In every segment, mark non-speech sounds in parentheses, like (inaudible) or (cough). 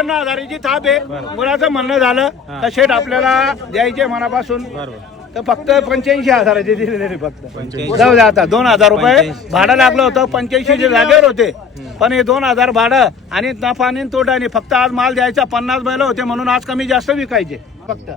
एक्क्याण्णव हजाराची थाप आहे. मुलाचं म्हणणं झालं तर शेठ आपल्याला द्यायचे मनापासून. तर फक्त पंच्याऐंशी हजाराचे दिलेले फक्त. जाऊ दे आता दोन हजार रुपये भाडं लागलं होतं पंच्याऐंशी जागेवर होते. पण हे दोन हजार भाडं आणि नफा आणि तोटा आणि फक्त आज माल द्यायचा पन्नास बैल होते म्हणून आज कमी जास्त विकायचे फक्त.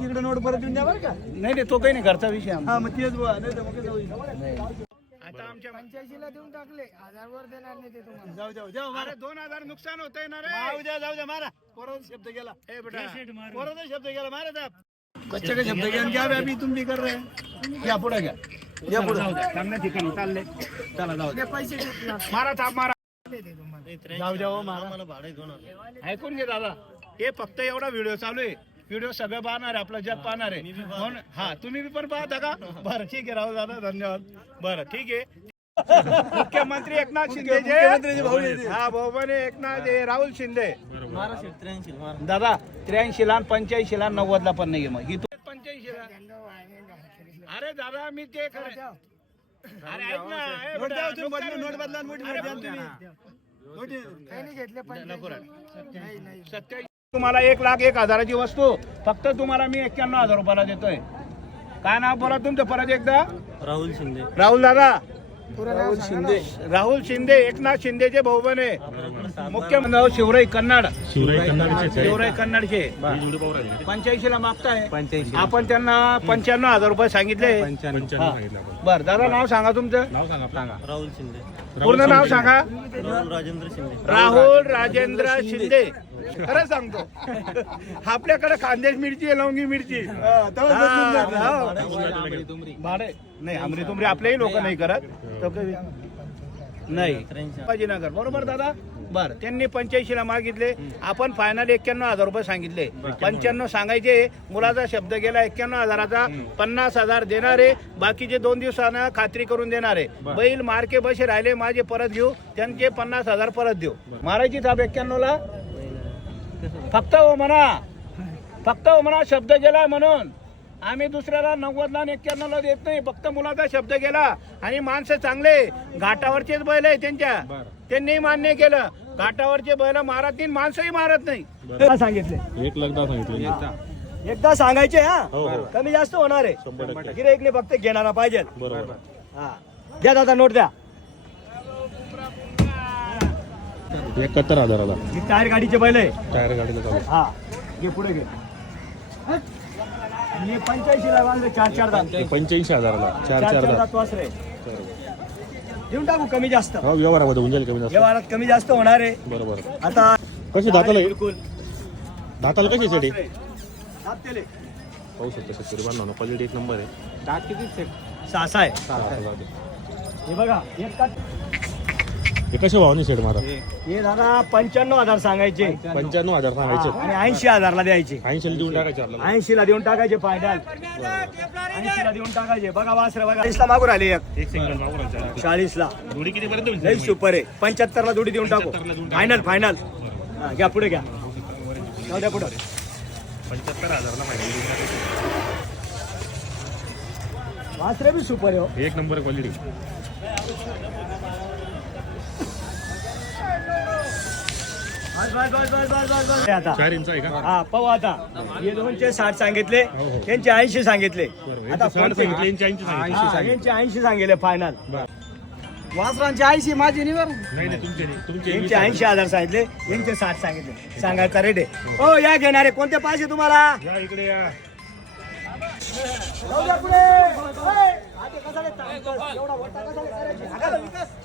तिकडे नोट परत देऊन द्या बरं का? नाही नाही तो काही नाही घरचा विषय आमचा. हा मग तेच बुवा. नाही तर मग काय जाऊ. आता आमच्या पंच्याऐंशीला देऊन टाकले. हजारवर देणार नाही ते तुम्हाला. जाऊ जाऊ मारा. अरे दोन हजार नुकसान होतंय ना जाऊ रे द्या जाऊ द्या मारा. परत शब्द गेला. ए बेटा. परत शब्द गेला मारा त्या बच्चे का शब्द गेला क्या अभी तुम भी कर रहे हैं. या पुढे घ्या. या पुढे. जाऊ द्या चांगल्या ठिकाणी चालले. चला जाऊ द्या. पैसे मारा थाप मारा. जाऊ द्या हो मारा. ऐकून घे दादा. हे फक्त एवढा व्हिडिओ चालू आहे. व्हिडिओ सगळं पाहणार आहे आपलं जग पाहणार आहे. म्हणून हा तुम्ही बी पण पाहता का? बरं ठीक आहे राहुल दादा धन्यवाद. बरं ठीक आहे. (laughs) मुख्यमंत्री एकनाथ शिंदे. हा भाऊ म्हणे एकनाथ हे राहुल शिंदे. दादा त्र्याऐंशी ला पंच्याऐंशी ला नव्वद ला पण नाही मग. ही पंच्याऐंशी ला अरे दादा मी ते खरं अरे ऐक ना नोट नोट बदला तुम्ही. सत्याऐंशी तुम्हाला एक लाख एक हजाराची वस्तू फक्त तुम्हाला मी एक्क्याण्णव हजार रुपयाला देतोय. काय नाव बोला तुमचं परत एकदा? राहुल शिंदे. राहुल दादा. पुरं नाव सांगा ना. राहुल शिंदे एकनाथ शिंदेचे भाऊ बने. मुख्यमंत्री शिवराई कन्नड. शिवराई कन्नडचे पंच्याऐंशी ला मागताय. पंच्याऐंशी. आपण त्यांना पंच्याण्णव हजार रुपये सांगितले. बरं दादा नाव सांगा तुमचं. राहुल शिंदे. पूर्ण नाव सांगा. राहुल राजेंद्र शिंदे. राहुल राजेंद्र शिंदे. खरं सांगतो. आपल्याकडे खानदेश मिरची आहे लवंगी मिरची. हा. हा, हो. भाडे नाही आमरी तुमरी आपलेही लोक नाही करत. नाही. संभाजीनगर बरोबर दादा? बर. त्यांनी पंच्याऐंशी ला मागितले. आपण फायनल एक्क्याण्णव हजार रुपये सांगितले. पंच्याण्णव सांगायचे मुलाचा शब्द गेला एक्क्याण्णव हजाराचा. पन्नास हजार देणारे बाकीचे दोन दिवसानं खात्री करून देणारे. बैल मार्के बसे राहिले माझे परत घेऊ त्यांचे पन्नास हजार परत देऊ. मारायची थाप एक्क्याण्णव ला फक्त हो म्हणा. फक्त हो म्हणा शब्द गेला म्हणून. आम्ही दुसऱ्याला नव्वदला आणि एक्क्याण्णवला देत नाही. फक्त मुलाचा शब्द गेला आणि माणसं चांगले. घाटावरचेच बैल आहे त्यांच्या. त्यांनी मान्य केलं. घाटावरचे बैल मारत नाही माणसंही मारत नाही. सांगितले. एक दहा सांगितले. एकदा. सांगायचे हा? हो हो. कमी जास्त होणार आहे. गिराईकने फक्त घेणारा पाहिजे. हा. द्या दादा नोट द्या. एकाहत्तर हजाराला. ही टायर गाडीचे बैल आहे. टायर गाडीला हा. घे पुढे घे. हे पंच्याऐंशी ला बांधले चार चार दात. पंच्याऐंशी हजाराला चार चार चार दात. दात वासरे. देऊन टाकू कमी जास्त. हो व्यवहारामध्ये होऊन जाईल कमी जास्त. व्यवहारात कमी जास्त होणार आहे. बरोबर. आता कशी दाताला आहे? बिलकुल. दाताला कशी साठी दात दिले. पाहू शकतो शेतकरी बांधव क्वालिटी एक नंबर आहे. सहा सहा आहे. सहा हजार जाऊ दे. हे बघा एक काट हे कसे भावानी सेट मारा? हे. दादा पंच्याण्णव हजार सांगायचे. पंच्याण्णव. हजार सांगायचे. आणि ऐंशी हजारला द्यायचे. ऐंशी देऊन टाकायचे आपल्याला. ऐंशी ला देऊन टाकायचे फायनल ऐंशी ला देऊन टाकायचे. बघा वासर बघा. चाळीस ला मागून आले एक. एक सिंगल मागून चाळीस ला जोडी किती पर्यंत होईल? लई सुपर आहे. पंच्याहत्तर ला जोडी देऊन टाकू. 75 ला देऊन टाकू. फायनल फायनल घ्या पुढे घ्या. जाऊ द्या पुढे. पंच्याहत्तर हजारला वासरे बी सुपर आहे हो. एक नंबर क्वालिटी आता. चार इंच आहे का? हा पाहू आता. हे दोनशे साठ सांगितले हो, हो. त्यांचे ऐंशी सांगितले. आता यांचे साठ कोणते? सांगितले यांचे ऐंशी सांगितले. हा, यांचे ऐंशी सांगितले. फायनल वासरांची ऐंशी माझी निवर नाही नाही तुमचे नाही. तुमचे यांचे वीस ऐंशी हजार सांगितले यांचे साठ सांगितले. सांगायचा रेट आहे हो या घेणारे कोणते पाहिजे तुम्हाला? या इकडे या. जाऊ द्या पुढे. ओय,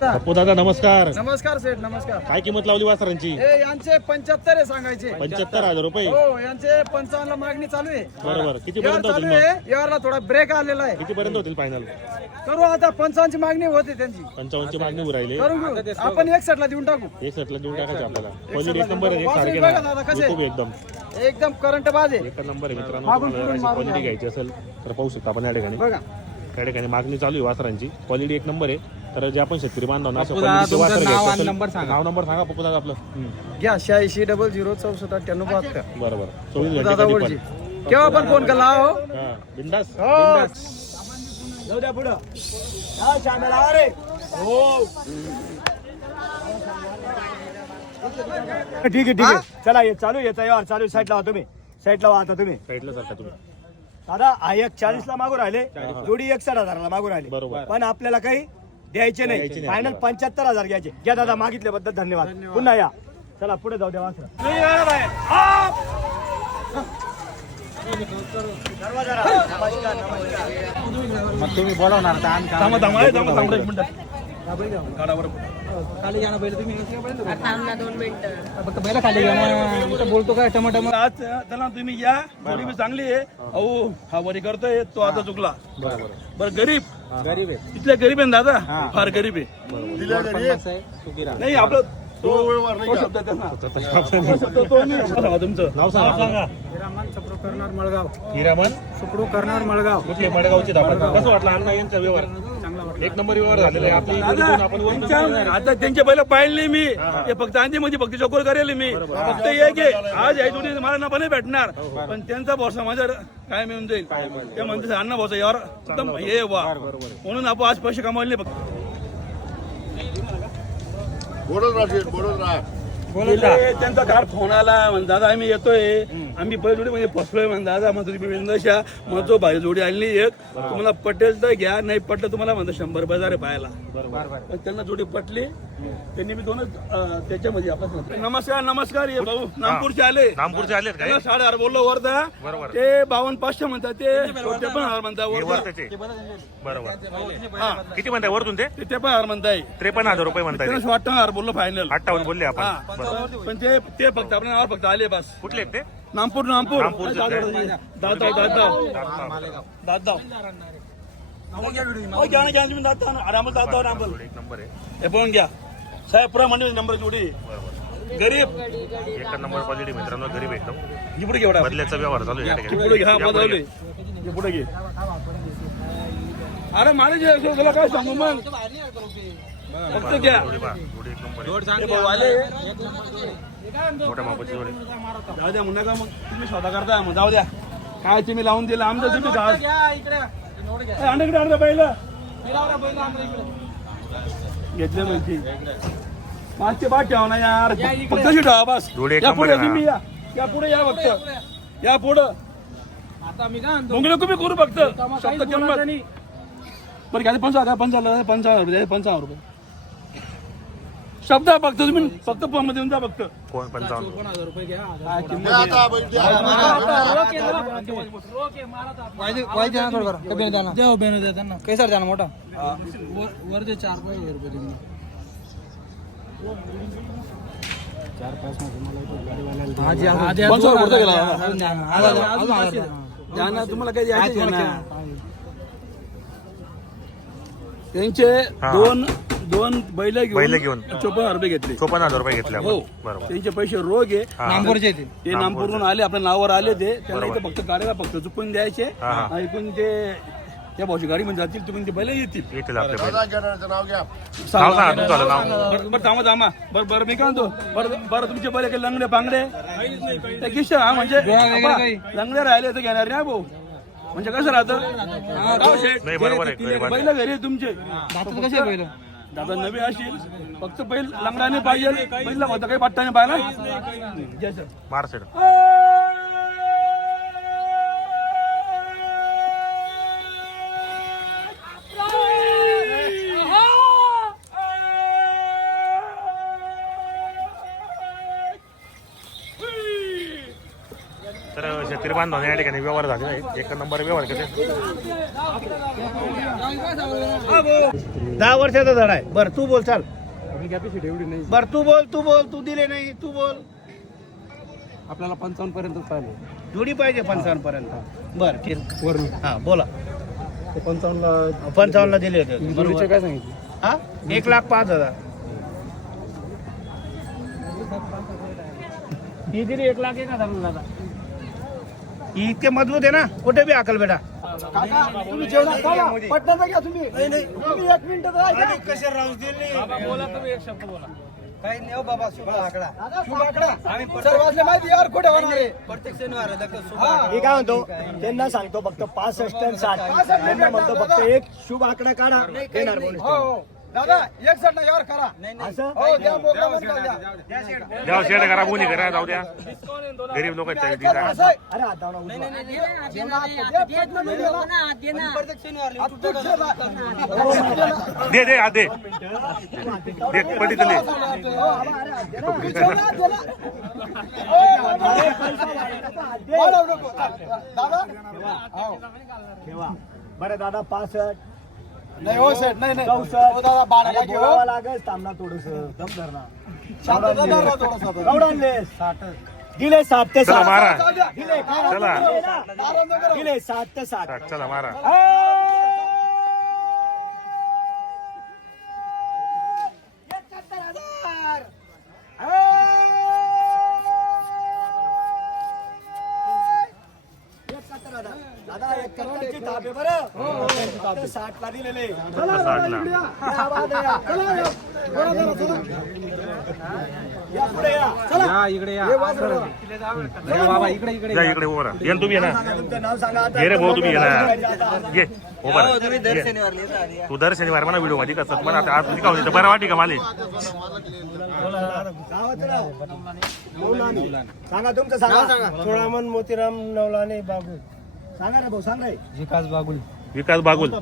पप्पू दादा नमस्कार. नमस्कार सेठ नमस्कार. काय किंमत लावली वासरांची? हे यांचे पंच्याहत्तर आहे सांगायचे. पंच्याहत्तर हजार रुपये. हो यांचे पंचावन्न ला मागणी चालू आहे. बरोबर. किती यावर पर्यंत चालू मग? आहे. यावरला थोडा ब्रेक आलेला आहे. किती पर्यंत होतील फायनल करू आता पंचावन्नची मागणी होते त्यांची. पंचावन्नची मागणी उभं राहिली. करून घेऊ. आपण एक ला देऊन टाकू. हे सेटला देऊन टाकायचे आपल्याला. क्वालिटी एक नंबर आहे एक वासरे सारखे बघा दादा कसे. YouTube एकदम. एकदम करंट बाज आहे. एक नंबर आहे मित्रांनो मागून तुम्हाला पुढून अशी मारून क्वालिटी घ्यायची असेल तर पाहू शकता आपण या ठिकाणी. बघा. त्या ठिकाणी मागणी चालू आहे वासरांची. क्वालिटी एक नंबर आहे. तर जे आपण शेतकरी बांधवांना असं पप्पू दादा, quality चे वासर तुमचं नाव घ्यायचं आणि असेल- नंबर सांगा. नाव नंबर सांगा पप्पू दादा आपलं घ्या शहाऐंशी डबल झिरो चौसष्ट अठ्ठ्याण्णव बहात्तर. बरोबर चोवीस घंटे दादा कधी ओळखी पण केव्हा पण फोन केला हो. हा बिंदास. जाऊ द्या पुढं. हा. हो ठीक आहे ठीक आहे. चला हे चालू येतं यावर चालू साईड लावा तुम्ही. साईड लावा आता तुम्ही. साईडला सारखा तुम्ही. दादा हा एक चाळीस ला मागून राहिले. जोडी एकसठ हजाराला मागून राहिले. बरोबर. पण आपल्याला काही द्यायचे नाही. फायनल पंच्याहत्तर हजार घ्यायचे. घ्या दादा मागितल्याबद्दल धन्यवाद. पुन्हा या. चला पुढे जाऊ द्या वासरा. दरवाजा राहा. नमस्कार नमस्कार मग तुम्ही बोलवणार का आम्ही थांबा थांबा ए, थांबा थांबा एक मिनिट. गाडावर खाली घ्या ना बैल तुम्ही दोन मिनिटं. फक्त बैल खाली घ्या ना. इथं बोलतो काय टमाटम आज त्याला तुम्ही या. थोडी बी चांगली आहे. अहो हा वरी करतोय तो आता चुकला. बरं गरीब. गरीब आहे. इथले गरीब आहे ना दादा? फार गरीब आहे. नाही आपलं तो तो शब्द आहे त्यांना. तो शब्द तो नाही. सांगा तुमचं. नाव सांगा. हिरामन सुपरू करणार मळगाव. हिरामन? सुपरू करणार मळगाव. कुठले? मडगावचे कसं वाटलं? अण्णा यांचा व्यवहार. एक नंबर व्यवहार झालेला आहे. आपली इकडे दादा, दोन आपण वस्तू त्यांच्या- आता त्यांच्या पहिलं पाहिले मी. ते फक्त आणते म्हणजे फक्त चकोर करेल मी. फक्त एक आहे. आज या जोडी मला नफा नाही भेटणार. पण त्यांचा भरोसा माझ्यावर काय मिळून जाईल. ते म्हणते अण्णा भाऊचा यावर एकदम हे वा. म्हणून आपण आज पैसे कमावले नाही फक्त. गेले, त्यांचा कार फोन आला म्हण दादा आम्ही येतोय. आम्ही पहिली जोडी म्हणजे फसलोय म्हण दादा मग तुम्ही बिंदशा मग तो भाई जोडी आणली एक. तुम्हाला पटेल तर घ्या नाही पटलं तुम्हाला म्हणतो शंभर आहे पाहायला. पण त्यांना जोडी पटली. त्यांनी मी दोनच त्याच्यामध्ये आपला नमस्कार नमस्कार ये भाऊ. नागपूरचे आले. नामपूरचे आलेत काय त्यांना साडेआठ बोललो वर्धा. बरोबर. ते बावन्न पाचशे म्हणतात ते ते पण हजार म्हणतात हे बरोबर. हा. किती म्हणताय वरतून ते? ते ते पण हजार म्हणताय. त्रेपन्न हजार रुपये म्हणताय अठ्ठावन्न हजार बोललो फायनल अठ्ठावन्न बोलले आपण. पण ते ते फक्त आपल्या नावावर फक्त आले बस. कुठले आहेत ते? नामपूर नामपूर. नामपूरचे ते. दादाव दादाव दादाव हो, घ्या ना घ्या. ना तुम्ही दादाव आरामात दादाव नामपूर एक नंबर आहे. हे पण घ्या. साहेब पुरा म्हणजे नंबर जोडी. गरीब. एक नंबर क्वालिटी मित्रांनो गरीब एकदम. ही पुढे घेवडा बदल्याचा व्यवहार चालू आहे या ठिकाणी. पुढे घ्या या पुढे बदलले. घ्या. हे पुढे घे. अरे मला जे तुला काय सांगू मग? फक्त घ्या. जोडी. हे मोठ्या मापाची जोडी जाऊ द्या म्हणू नका मग. तुम्ही स्वतः करता मग. जाऊ द्या. काय तुम्ही लावून दिलं? आमचं तुम्ही घास. अंड्याकडे अर्धा पहिलं घेतले माहिती पाचशे पाच ठेवा ना यार. फक्त ठेवा बस. या पुढे. तुम्ही या. या पुढे या फक्त. या पुढं. आता मी काय मुंगळे तुम्ही करू फक्त. शब्द किंमत. बरं घ्या पंचावन्न पंचावन्न रुपये पंचावन्न रुपये. शब्द फक्त तुम्ही फक्त फोनमध्ये येऊन जा फक्त. कोण पंचावन्न हजार रुपये घ्या काय किंमत आहे? वाय द्या ना थोडं बरं बेन द्या ना. द्या बेन द्या त्यांना. कैसा द्या ना मोठा. वर दे चार पाच द्या. ना, तुम्हाला काही द्यायचं? त्यांचे दोन दोन बैल बैलं घेऊन. घेऊन. चोपन्न हजार रुपये घेतले. चोपन्न हजार रुपये घेतले हो. आपण बरोबर. त्यांचे पैसे रोग आहे. नामपूरचे ते ते नामपूरहून आले आपल्या नावावर आले ते. त्यांना. इथं फक्त गाडीला फक्त चुकून द्यायचे. हा, हा. ऐकून ते त्या भाऊची गाडी मध्ये जातील तुम्ही ते बैल येतील. येतील आपले बैल. नाव सांगा. सांगा तुमचं नाव. बरं बरं थांबा थांबा. बरं बरं मी काय म्हणतो? बरं बरं तुमचे बरे काही लंगडे बांगडे त्या किशा हा म्हणजे बाबा, लंगडे राहिले तर घेणार नाही भाऊ. म्हणजे कसं राहतं? गाव शेठ. नाही बरोबर आहे गरीब आहे. बैल घरी आहे तुमचे. दातात कसे पहिलं दादा नवी असतील फक्त बैल लंगडाने पाहिजे बैल होता काही पट्टाने पाहिला जय शेतकरी बांधवांनी या ठिकाणी व्यवहार झालेला आहे. एक नंबर व्यवहार कसे? दहा वर्षाचा धडा आहे. बर तू बोल चाल. नाही. बर तू बोल तू बोल तू दिले नाही तू बोल. आपल्याला पंचावन्न पर्यंत पाहिजे जोडी पाहिजे पंचावन्न पर्यंत बर ठीक वरून. हा बोला. पंचावन्नला पंचावन्नला दिले होते. जोडीचे. काय सांगितले? हा? एक लाख पाच हजार. ही दिली एक लाख एक हजार दादा. ही इतके मजबूत आहे ना कुठे बी अकल बेटा. तुम्ही जेवणात खावा. पटणाचं घ्या तुम्ही. तुम्ही एक मिनिट कसे राहू काही नाही हो बाबा शुभ आकडा. शुभ आकडा. सर वाजले माहिती यार कुठे होणार आहे. प्रत्येक शनिवार मी काय म्हणतो त्यांना सांगतो फक्त पासष्ट आणि साठ. त्यांना म्हणतो फक्त एक शुभ आकडा काढा. bonus. दादा एक सेट नाही यावर करा. असं? हो द्या मोकळा मध्ये जाऊ द्या द्या. शेड करा कोणी करा जाऊ द्या. गरीब लोक आहेत असं. आहे. दे दे दे दे पटी तले वाढव नको. दादा? हो. ठेवा. बरं दादा पासष्ट. नाही हो सेट नाही नाही. हो दादा बाळा अरे घेऊ बोलावं लागेल थोडस. दम धर ना. शांत जा जरा थोडासा आता. केवढं आणले साठ. दिले साठ ते चला साठ. मारा. दिले. काय चला. दिले ना? नाराज नको करू. दिले साठ ते साठ. चला, मारा. दिलेले. साठला. या. या. चला या. या इकडे उभा राहा. ये ना तुम्ही ये ना सांगा तुमचं नाव सांगा आता. ये रे भाऊ तुम्ही ये ना आता. ये उभा राहा. ये. तू दर शनिवार म्हणा व्हिडिओमध्ये कसं. मला आता आज तुझी का बरं वाटी का माले? गावाचं नाव. मौलानी. सांगा तुमचं सांगा. चोळामन मोतीराम नवलाने बाबू. सांगा रे भाऊ सांग रे. विकास बागुल. विकास बागुल.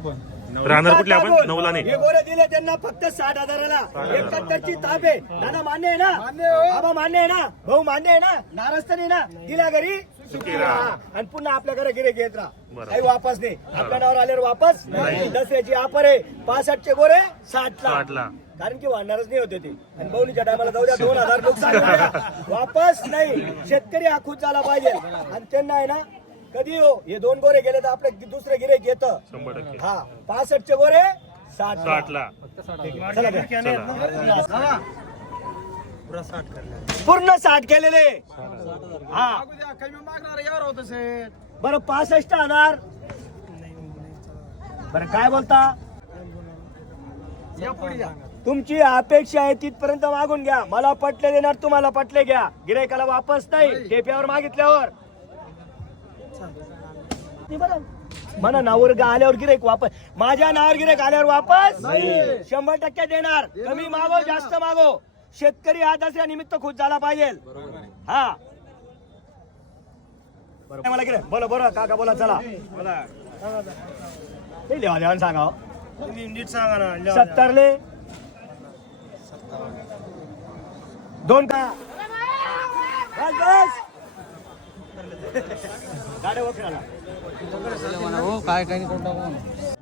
राहणार कुठले आपण? नवलाने हे गोरे दिले त्यांना फक्त साठ हजाराला. एकाहत्तरची ताप आहे दादा मान्य आहे ना? हो. बाबा मान्य आहे ना? भाऊ मान्य आहे ना? नाराज तर नाही ना? दिल्या घरी? आणि पुन्हा आपल्या घरी गिरे घेत राहा. काही वापस नाही. आपल्या नावावर आल्यावर वापस? नाही. दसऱ्याची ऑफर आहे. पासष्टचे गोरे साठ ला साठला. कारण की वाढणारच नाही होते ते. आणि बहुलीच्या टायमाला जाऊ द्या दोन हजार. (laughs) वापस नाही. शेतकरी हा खुश झाला पाहिजे. आणि त्यांना आहे ना कधी हो? हे दोन गोरे गेले तर आपले दुसरे गिरे घेत. हा पासष्टचे गोरे साठ घ्या. चला. पूर्ण साठ केलेले. हा. कमी मागणार यावर होतं सेट बरं पासष्ट हजार बरं काय बोलता? या पुढे या तुमची अपेक्षा आहे तिथपर्यंत मागून घ्या. मला पटले देणार तुम्हाला पटले घ्या. गिरायकाला वापस नाही. टेप्यावर मागितल्यावर. म्हणा नावर आल्यावर गिरेक वापस. माझ्या नावावर गिरेक आल्यावर वापस? शंभर टक्के देणार. कमी मागो जास्त मागो. शेतकरी हा दसऱ्या निमित्त खुश झाला पाहिजे. हा. बरं मला गिरे बोला बोला काका बोला चला. ते लिहा देवान सांगा. नीट सांगा ना सत्तरले दोन का? बस बस. गाड्या वखराला काय काय कोणता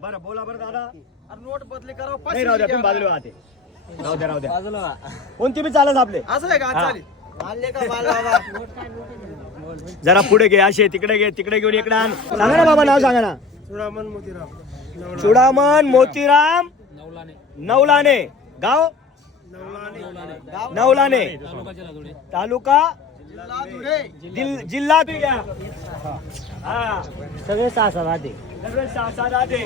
बरं बोला बरं दादा. नोट बदली करा नाही राहू द्या तुम्ही बाजूला राहते. राहू द्या राहू द्या. कोणती बी चालत आपले. असं आहे का. चालेल. मानले का माल बाबा जरा पुढे घे असे तिकडे घे तिकडे घेऊन इकडे आण. सांगा ना बाबा नाव सांगा ना. चुडामन मोतीराम. चुडामन मोतीराम नवलाने. गाव? नवलाने. तालुका? जिल- जिल्हा बी घ्या हा. सगळे सहा राहते. सगळे सहा सहा राहते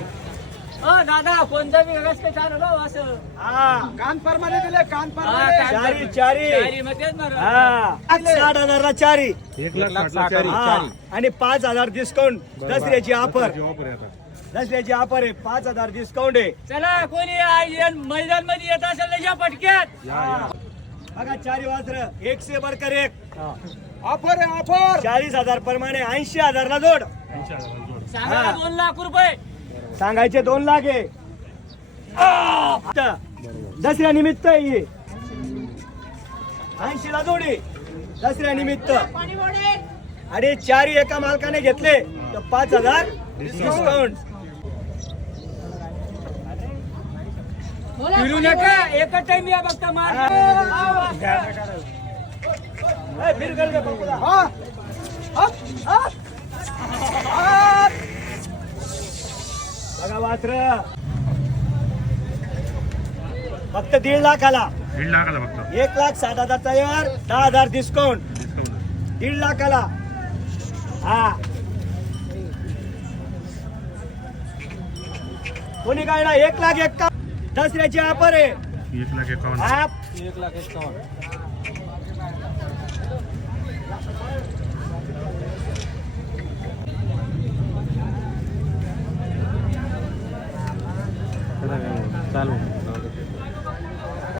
दादा कोणता बी कागज काही चालू राव असं. हा. कान परमाने दिले कान परमाने चारी चारी. चारी मग तेच मारा. हा. साठ हजारला चारी. एक लाख चारी. हा. आणि पाच हजार डिस्काउंट दसऱ्याची ऑफर दसऱ्याची ऑफर आहे. पाच हजार डिस्काउंट आहे. चला कोणी मैदानमध्ये येत असेल पटक्यात. बघा चारी वासर एक से बडकर एक. ऑफर आहे ऑफर. चाळीस हजार प्रमाणे ऐंशी हजारला जोड. सांगा हा. दोन लाख रुपये. सांगायचे दोन लाख आहे. आता दसऱ्या निमित्त आहे ऐंशी ला जोडी. दसऱ्या निमित्त. आणि चारी एका मालकाने घेतले तर पाच हजार डिस्काउंट फिरू नका एकच टाइम या बघता मार. हा. बघा फक्त दीड लाखाला. दीड लाखाला फक्त. एक लाख सात हजार तयार दहा हजार डिस्काउंट दीड लाखाला. हा. कोणी काय ना एक लाख एक दसऱ्याची ऑफर आहे. एक लाख एकावन्न. हा एक लाख एकावन्न चालू.